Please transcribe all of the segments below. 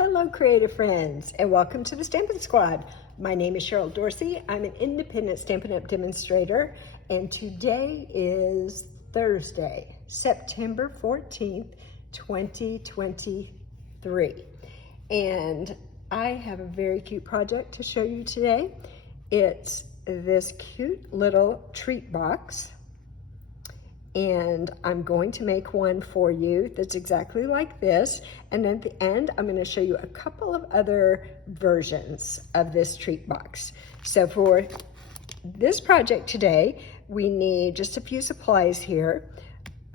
Hello, creative friends, and welcome to the Stampin' Squad. My name is Cheryl Dorsey. I'm an independent Stampin' Up demonstrator, and today is Thursday, September 14th, 2023. And I have a very cute project to show you today. It's this cute little treat box. And I'm going to make one for you that's exactly like this. And then at the end, I'm going to show you a couple of other versions of this treat box. So for this project today, we need just a few supplies here.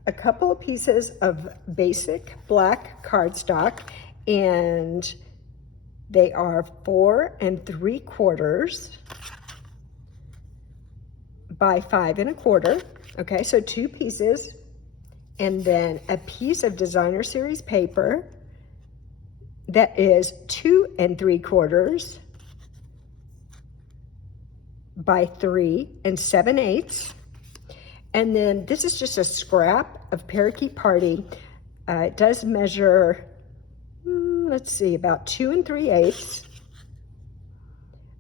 A couple of pieces of basic black cardstock, and they are 4 3/4 by 5 1/4. Okay, so 2 pieces, and then a piece of designer series paper that is 2 3/4 by 3 7/8. And then this is just a scrap of Parakeet Party. It does measure, let's see, about 2 3/8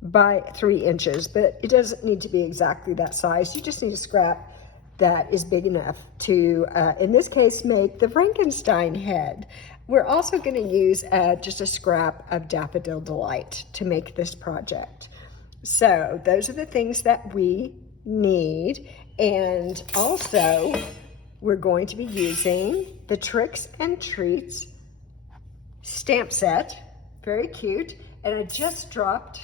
by 3 inches, but it doesn't need to be exactly that size. You just need a scrap that is big enough to, in this case, make the Frankenstein head. We're also going to use just a scrap of Daffodil Delight to make this project. So those are the things that we need. And also, we're going to be using the Tricks and Treats stamp set. Very cute. And I just dropped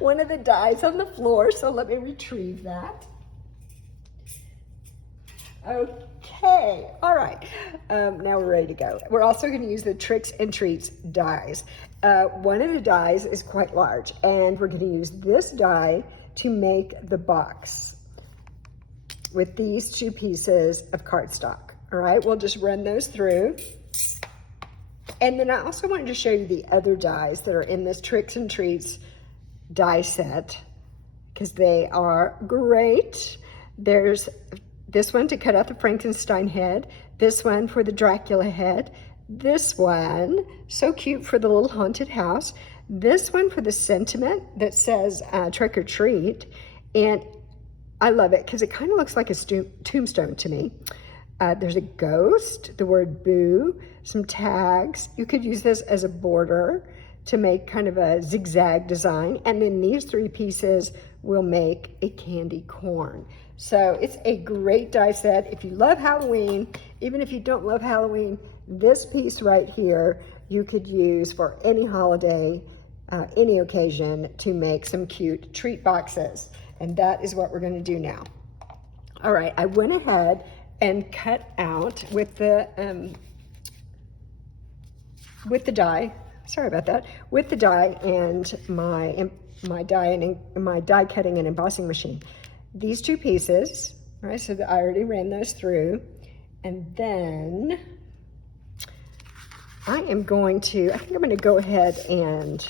one of the dies on the floor, so let me retrieve that. Okay, all right, now we're ready to go. We're also going to use the Tricks and Treats dies. One of the dies is quite large, and we're going to use this die to make the box with these 2 pieces of cardstock. All right, we'll just run those through. And then I also wanted to show you the other dies that are in this Tricks and Treats die set, because they are great. There's this one to cut out the Frankenstein head, this one for the Dracula head, this one, so cute, for the little haunted house, this one for the sentiment that says trick or treat, and I love it because it kind of looks like a tombstone to me. There's a ghost, the word boo, some tags. You could use this as a border to make kind of a zigzag design, and then these 3 pieces will make a candy corn. So it's a great die set. If you love Halloween, even if you don't love Halloween, this piece right here you could use for any holiday, any occasion, to make some cute treat boxes. And that is what we're going to do now. All right, I went ahead and cut out with the die. Sorry about that. With the die and my die cutting and embossing machine. These 2 pieces, right? So I already ran those through, and then I think I'm going to go ahead and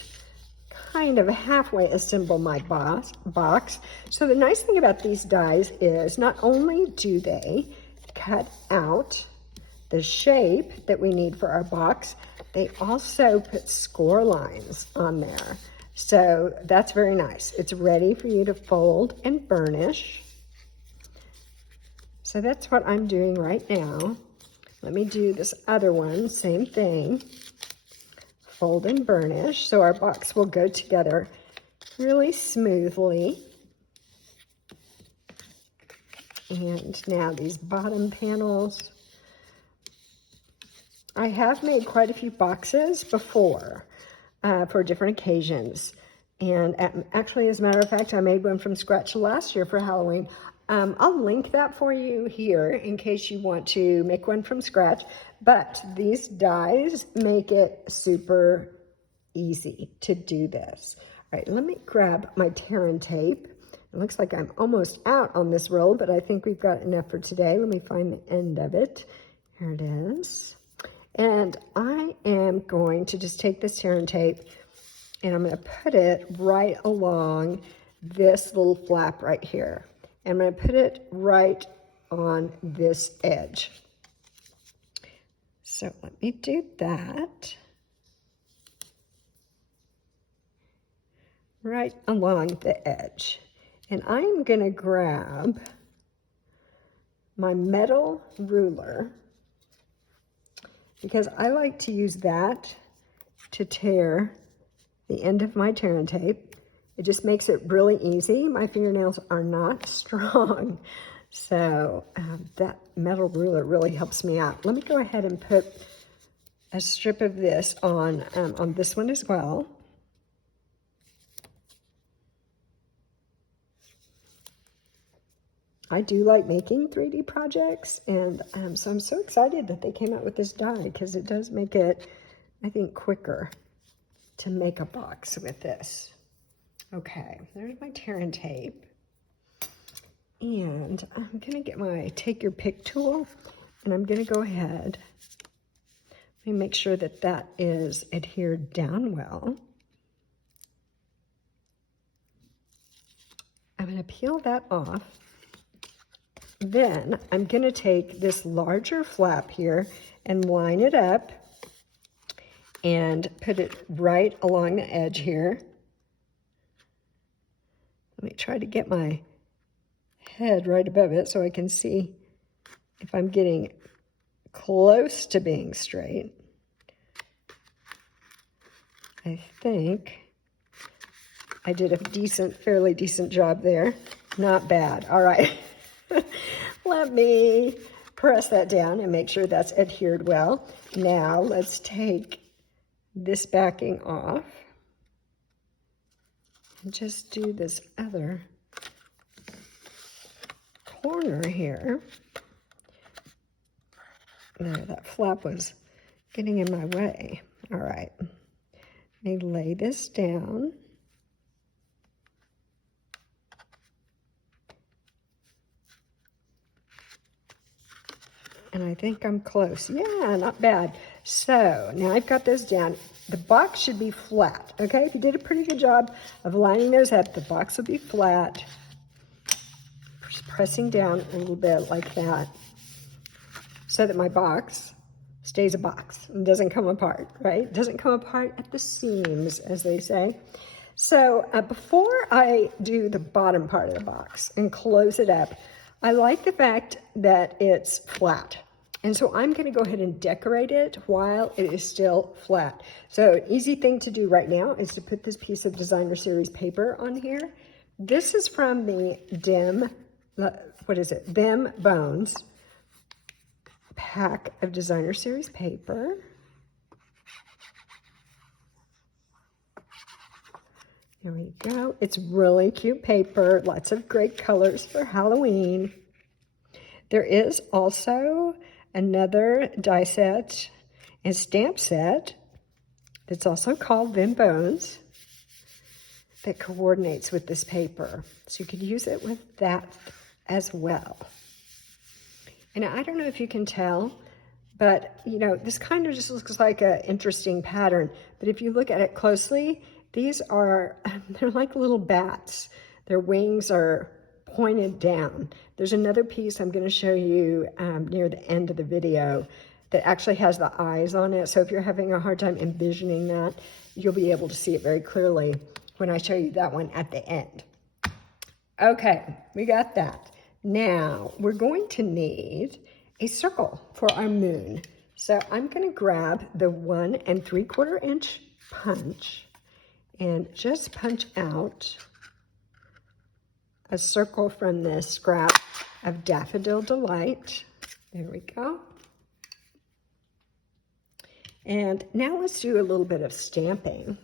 kind of halfway assemble my box. So the nice thing about these dies is not only do they cut out the shape that we need for our box, they also put score lines on there. So that's very nice. It's ready for you to fold and burnish. So that's what I'm doing right now. Let me do this other one, same thing. Fold and burnish, so our box will go together really smoothly. And now these bottom panels. I have made quite a few boxes before for different occasions. And actually, as a matter of fact, I made one from scratch last year for Halloween. I'll link that for you here in case you want to make one from scratch. But these dies make it super easy to do this. All right, let me grab my tear and tape. It looks like I'm almost out on this roll, but I think we've got enough for today. Let me find the end of it. Here it is. And I am going to just take this tear and tape, and I'm going to put it right along this little flap right here. And I'm going to put it right on this edge. So let me do that. right along the edge. And I'm going to grab my metal ruler because I like to use that to tear the end of my tearing tape. It just makes it really easy. My fingernails are not strong, so that metal ruler really helps me out. Let me go ahead and put a strip of this on this one as well. I do like making 3D projects, and so I'm so excited that they came out with this die because it does make it, I think, quicker to make a box with this. Okay, there's my tearing tape. And I'm gonna get my take your pick tool, and I'm gonna go ahead and make sure that that is adhered down well. I'm gonna peel that off. Then I'm gonna take this larger flap here and line it up and put it right along the edge here. Let me try to get my head right above it so I can see if I'm getting close to being straight. I think I did a fairly decent job there. Not bad. All right. Let me press that down and make sure that's adhered well. Now let's take this backing off and just do this other corner here. There, that flap was getting in my way. All right. Let me lay this down. And I think I'm close. Yeah, not bad. So now I've got this down. The box should be flat, okay? If you did a pretty good job of lining those up, the box will be flat. Just pressing down a little bit like that so that my box stays a box and doesn't come apart, right? Doesn't come apart at the seams, as they say. So before I do the bottom part of the box and close it up, I like the fact that it's flat. And so I'm gonna go ahead and decorate it while it is still flat. So an easy thing to do right now is to put this piece of Designer Series paper on here. This is from the Them Bones pack of Designer Series paper. There we go. It's really cute paper, lots of great colors for Halloween. There is also another die set and stamp set that's also called Them Bones that coordinates with this paper. So you could use it with that as well. And I don't know if you can tell, but you know, this kind of just looks like an interesting pattern. But if you look at it closely, these are, they're like little bats. Their wings are pointed down. There's another piece I'm going to show you near the end of the video that actually has the eyes on it. So if you're having a hard time envisioning that, you'll be able to see it very clearly when I show you that one at the end. Okay, we got that. Now we're going to need a circle for our moon. So I'm going to grab the 1 3/4 inch punch and just punch out a circle from this scrap of Daffodil Delight. There we go. And now let's do a little bit of stamping.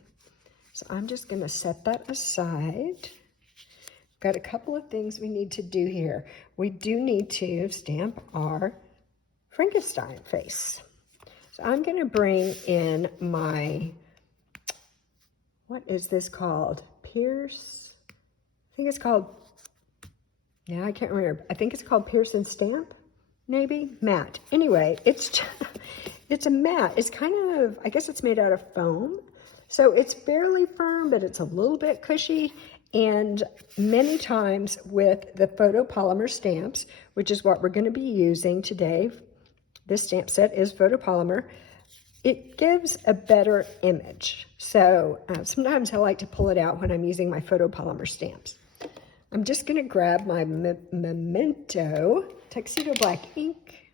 So I'm just going to set that aside. Got a couple of things we need to do here. We do need to stamp our Frankenstein face. So I'm going to bring in my, what is this called? Pierce? I think it's called, yeah, I can't remember. I think it's called Pierce and Stamp, maybe? Matte. Anyway, it's a matte. It's kind of, I guess it's made out of foam. So it's fairly firm, but it's a little bit cushy. And many times with the photopolymer stamps, which is what we're going to be using today, this stamp set is photopolymer. it gives a better image. So sometimes I like to pull it out when I'm using my photopolymer stamps. I'm just going to grab my Memento Tuxedo Black ink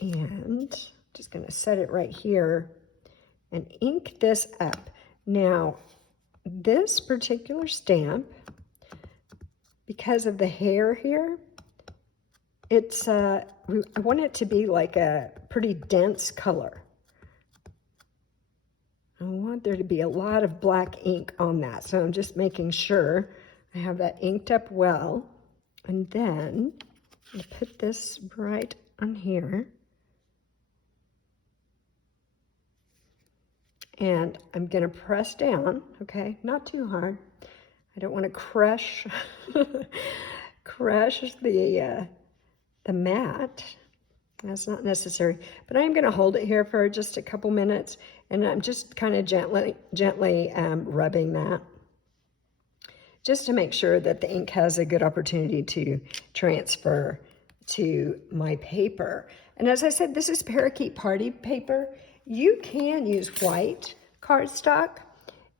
and just going to set it right here and ink this up. Now, this particular stamp, because of the hair here, it's I want it to be like a pretty dense color. I want there to be a lot of black ink on that, so I'm just making sure I have that inked up well. And then I'll put this right on here. And I'm going to press down, okay, not too hard. I don't want to crush crush the mat. That's not necessary. But I'm going to hold it here for just a couple minutes, and I'm just kind of gently rubbing that, just to make sure that the ink has a good opportunity to transfer to my paper. And as I said, this is Parakeet Party paper. You can use white cardstock,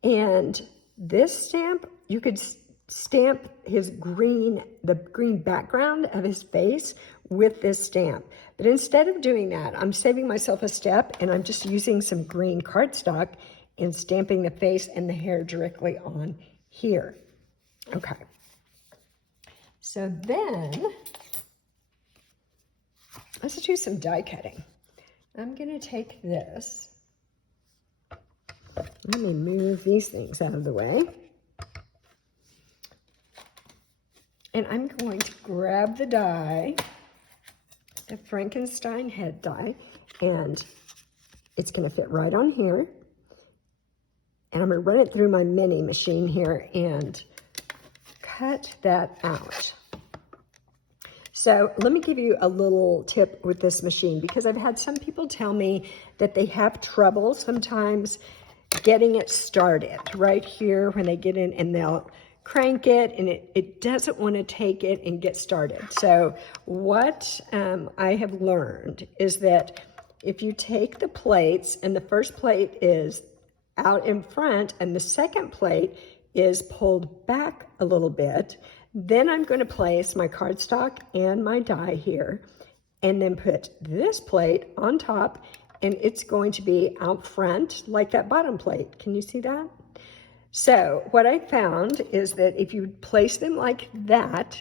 and this stamp, you could stamp his green, the green background of his face with this stamp. But instead of doing that, I'm saving myself a step, and I'm just using some green cardstock and stamping the face and the hair directly on here. Okay. So then, let's do some die cutting. I'm going to take this. Let me move these things out of the way. And I'm going to grab the die, the Frankenstein head die, and it's going to fit right on here. And I'm going to run it through my mini machine here and cut that out. So let me give you a little tip with this machine, because I've had some people tell me that they have trouble sometimes getting it started right here when they get in, and they'll crank it and it doesn't want to take it and get started. So what I have learned is that if you take the plates, and the first plate is out in front and the second plate is pulled back a little bit, then I'm going to place my cardstock and my die here, and then put this plate on top, and it's going to be out front like that bottom plate. Can you see that? So what I found is that if you place them like that,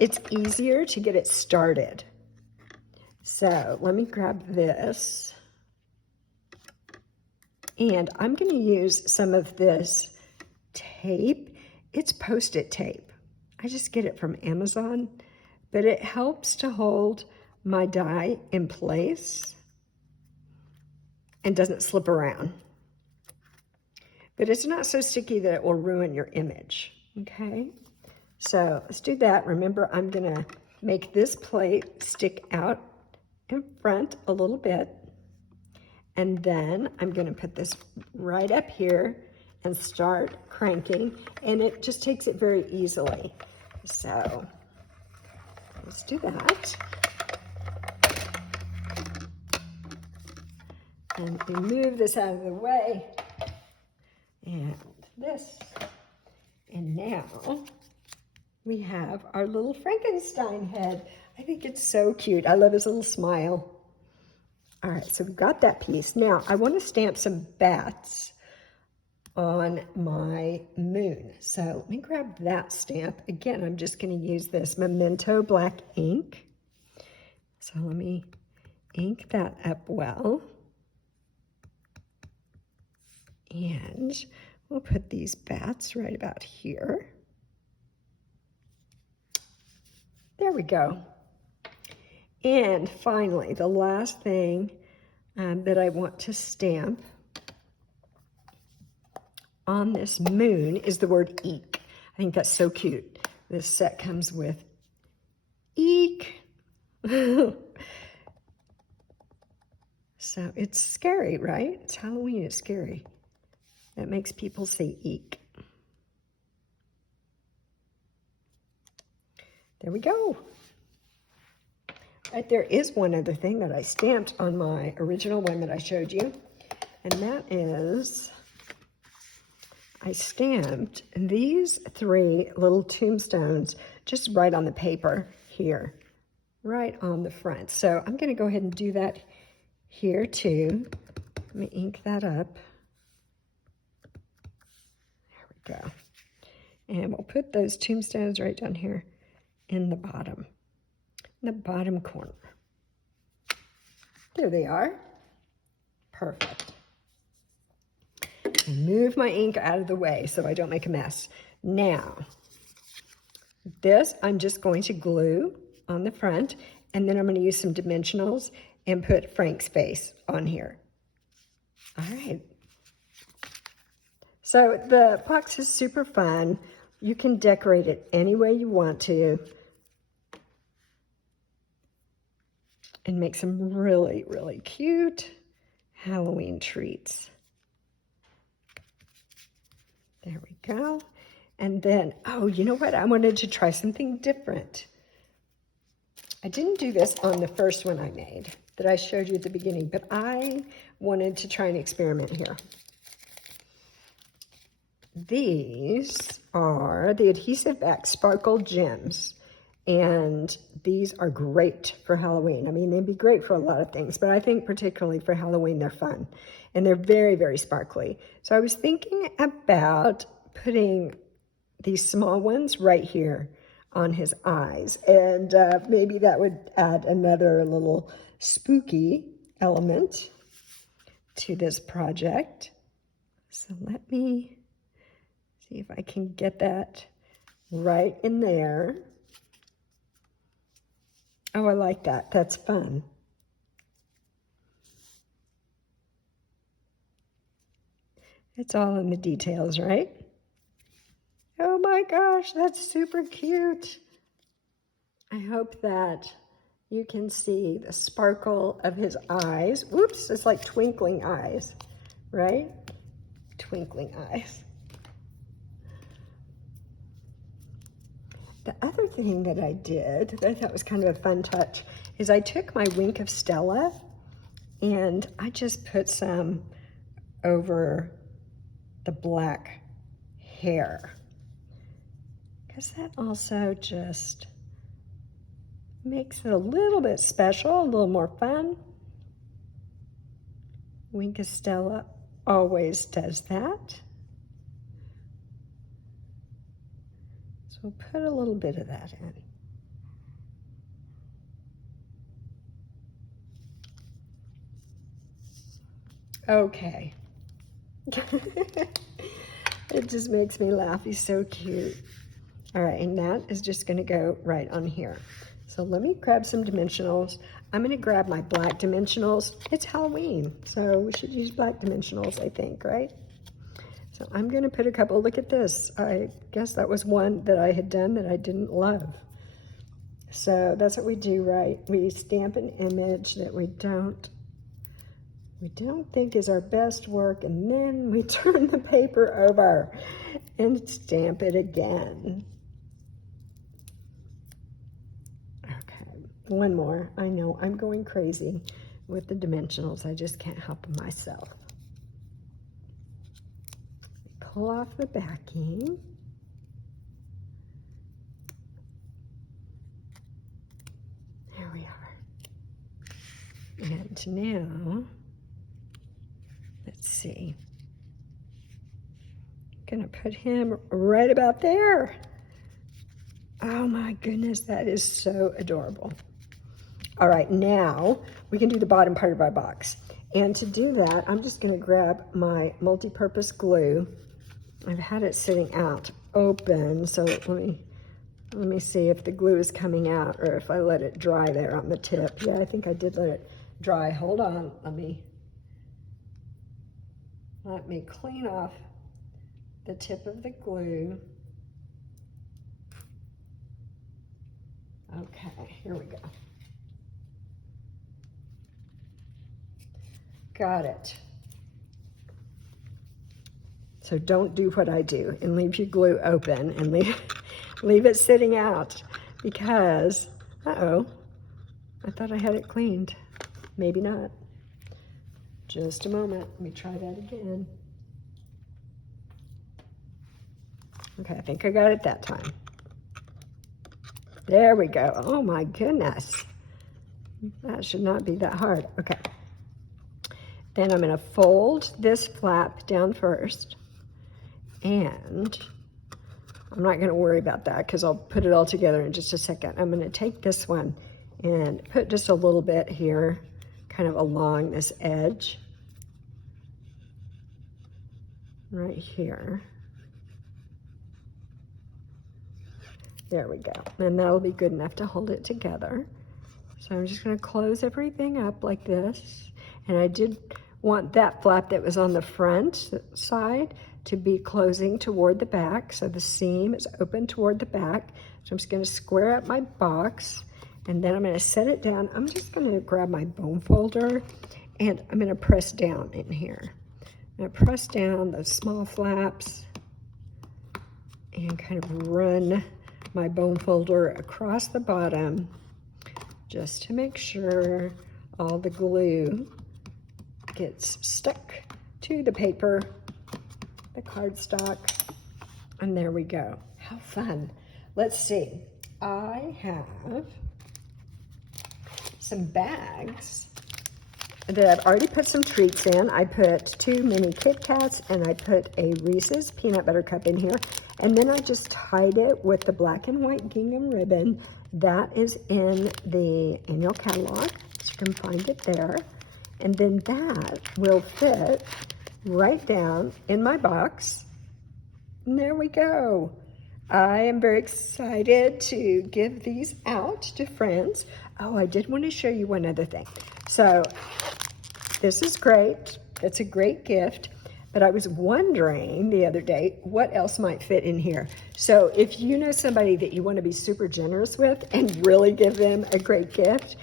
it's easier to get it started. So let me grab this, and I'm going to use some of this tape. It's Post-it tape. I just get it from Amazon, but it helps to hold my die in place and doesn't slip around. But it's not so sticky that it will ruin your image, okay? So let's do that. Remember, I'm gonna make this plate stick out in front a little bit, and then I'm gonna put this right up here and start cranking, and it just takes it very easily. So let's do that. And we move this out of the way, and this. And now we have our little Frankenstein head. I think it's so cute. I love his little smile. All right, so we've got that piece. Now I want to stamp some bats on my moon. So let me grab that stamp. Again, I'm just going to use this Memento black ink. So let me ink that up well. And we'll put these bats right about here. There we go. And finally, the last thing that I want to stamp on this moon is the word eek. I think that's so cute. This set comes with eek. So it's scary, right? It's Halloween, it's scary. That makes people say eek. There we go. Right, there is one other thing that I stamped on my original one that I showed you, and that is I stamped these 3 little tombstones just right on the paper here, right on the front. So I'm going to go ahead and do that here too. Let me ink that up. There we go. And we'll put those tombstones right down here in the bottom corner. There they are. Perfect. And move my ink out of the way so I don't make a mess. Now, this I'm just going to glue on the front, and then I'm going to use some dimensionals and put Frank's face on here. All right. So the box is super fun. You can decorate it any way you want to and make some really, really cute Halloween treats. There we go. And then, oh, you know what? I wanted to try something different. I didn't do this on the first one I made that I showed you at the beginning, but I wanted to try an experiment here. These are the adhesive back sparkle gems, and these are great for Halloween. I mean, they'd be great for a lot of things, but I think particularly for Halloween, they're fun, and they're very, very sparkly. So I was thinking about putting these small ones right here on his eyes, and maybe that would add another little spooky element to this project. So let me see if I can get that right in there. Oh, I like that. That's fun. It's all in the details, right? Oh my gosh, that's super cute. I hope that you can see the sparkle of his eyes. Whoops, it's like twinkling eyes, right? Twinkling eyes. The other thing that I did that I thought was kind of a fun touch is I took my Wink of Stella and I just put some over the black hair, because that also just makes it a little bit special, a little more fun. Wink of Stella always does that. So we'll put a little bit of that in. Okay. It just makes me laugh. He's so cute. All right, and that is just going to go right on here. So let me grab some dimensionals. I'm going to grab my black dimensionals. It's Halloween, so we should use black dimensionals, I think, right? So I'm going to put a couple. Look at this. I guess that was one that I had done that I didn't love. So that's what we do, right? We stamp an image that we don't think is our best work, and then we turn the paper over and stamp it again. Okay, one more. I know I'm going crazy with the dimensionals. I just can't help myself. Pull off the backing. There we are. And now, let's see. I'm gonna put him right about there. Oh my goodness, that is so adorable. All right, now we can do the bottom part of our box. And to do that, I'm just gonna grab my multi-purpose glue. I've had it sitting out open, so let me see if the glue is coming out or if I let it dry there on the tip. Yeah, I think I did let it dry. Hold on, let me clean off the tip of the glue. Okay, here we go. Got it. So don't do what I do and leave your glue open and leave it sitting out, because, uh-oh, I thought I had it cleaned. Maybe not. Just a moment. Let me try that again. Okay, I think I got it that time. There we go. Oh my goodness. That should not be that hard. Okay. Then I'm going to fold this flap down first. And I'm not going to worry about that because I'll put it all together in just a second. I'm going to take this one and put just a little bit here, kind of along this edge. Right here. There we go. And that'll be good enough to hold it together. So I'm just going to close everything up like this. And I did want that flap that was on the front side to be closing toward the back. So the seam is open toward the back. So I'm just going to square up my box. And then I'm going to set it down. I'm just going to grab my bone folder and I'm going to press down in here. I'm going to press down those small flaps and kind of run my bone folder across the bottom just to make sure all the glue gets stuck to the paper, the cardstock, and there we go. How fun. Let's see. I have some bags that I've already put some treats in. I put 2 mini Kit Kats and I put a Reese's peanut butter cup in here. And then I just tied it with the black and white gingham ribbon. That is in the annual catalog, so you can find it there. And then that will fit right down in my box. And there we go. I am very excited to give these out to friends. Oh, I did want to show you one other thing. So this is great. It's a great gift. But I was wondering the other day what else might fit in here. So if you know somebody that you want to be super generous with and really give them a great gift,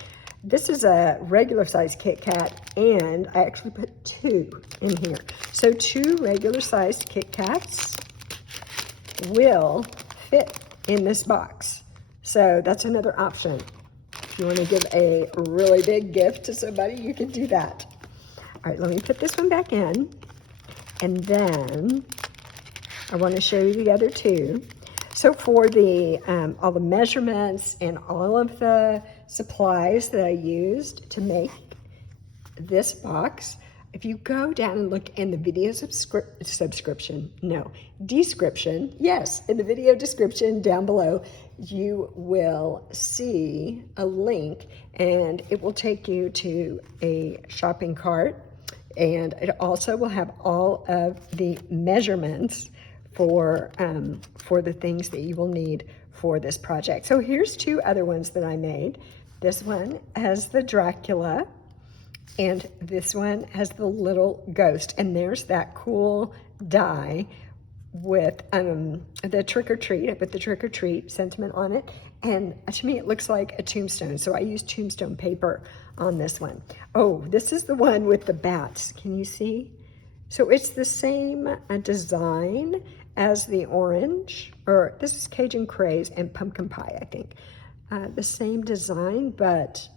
this is a regular size Kit Kat, and I actually put 2 in here. So 2 regular sized Kit Kats will fit in this box. So that's another option. If you want to give a really big gift to somebody, you can do that. All right, let me put this one back in. And then I want to show you the other 2. So for the all the measurements and all of the supplies that I used to make this box, if you go down and look in the video description, yes, in the video description down below, you will see a link and it will take you to a shopping cart. And it also will have all of the measurements for the things that you will need for this project. So here's 2 other ones that I made. This one has the Dracula, and this one has the little ghost. And there's that cool die with the trick or treat. I put the trick or treat sentiment on it. And to me, it looks like a tombstone. So I used tombstone paper on this one. Oh, this is the one with the bats. Can you see? So it's the same design as the orange, or this is Cajun Craze and Pumpkin Pie, I think. The same design, but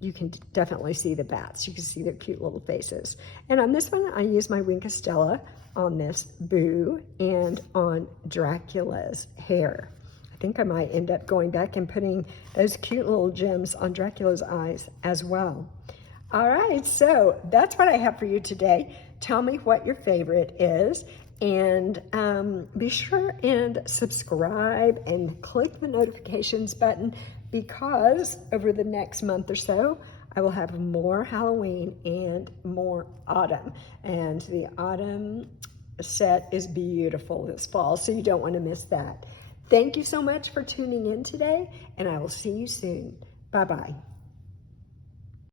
you can definitely see the bats. You can see their cute little faces. And on this one, I used my Wink of Stella on this Boo and on Dracula's hair. I think I might end up going back and putting those cute little gems on Dracula's eyes as well. All right, so that's what I have for you today. Tell me what your favorite is, and be sure and subscribe and click the notifications button, because over the next month or so, I will have more Halloween and more autumn. And the autumn set is beautiful this fall, so you don't want to miss that. Thank you so much for tuning in today, and I will see you soon. Bye-bye.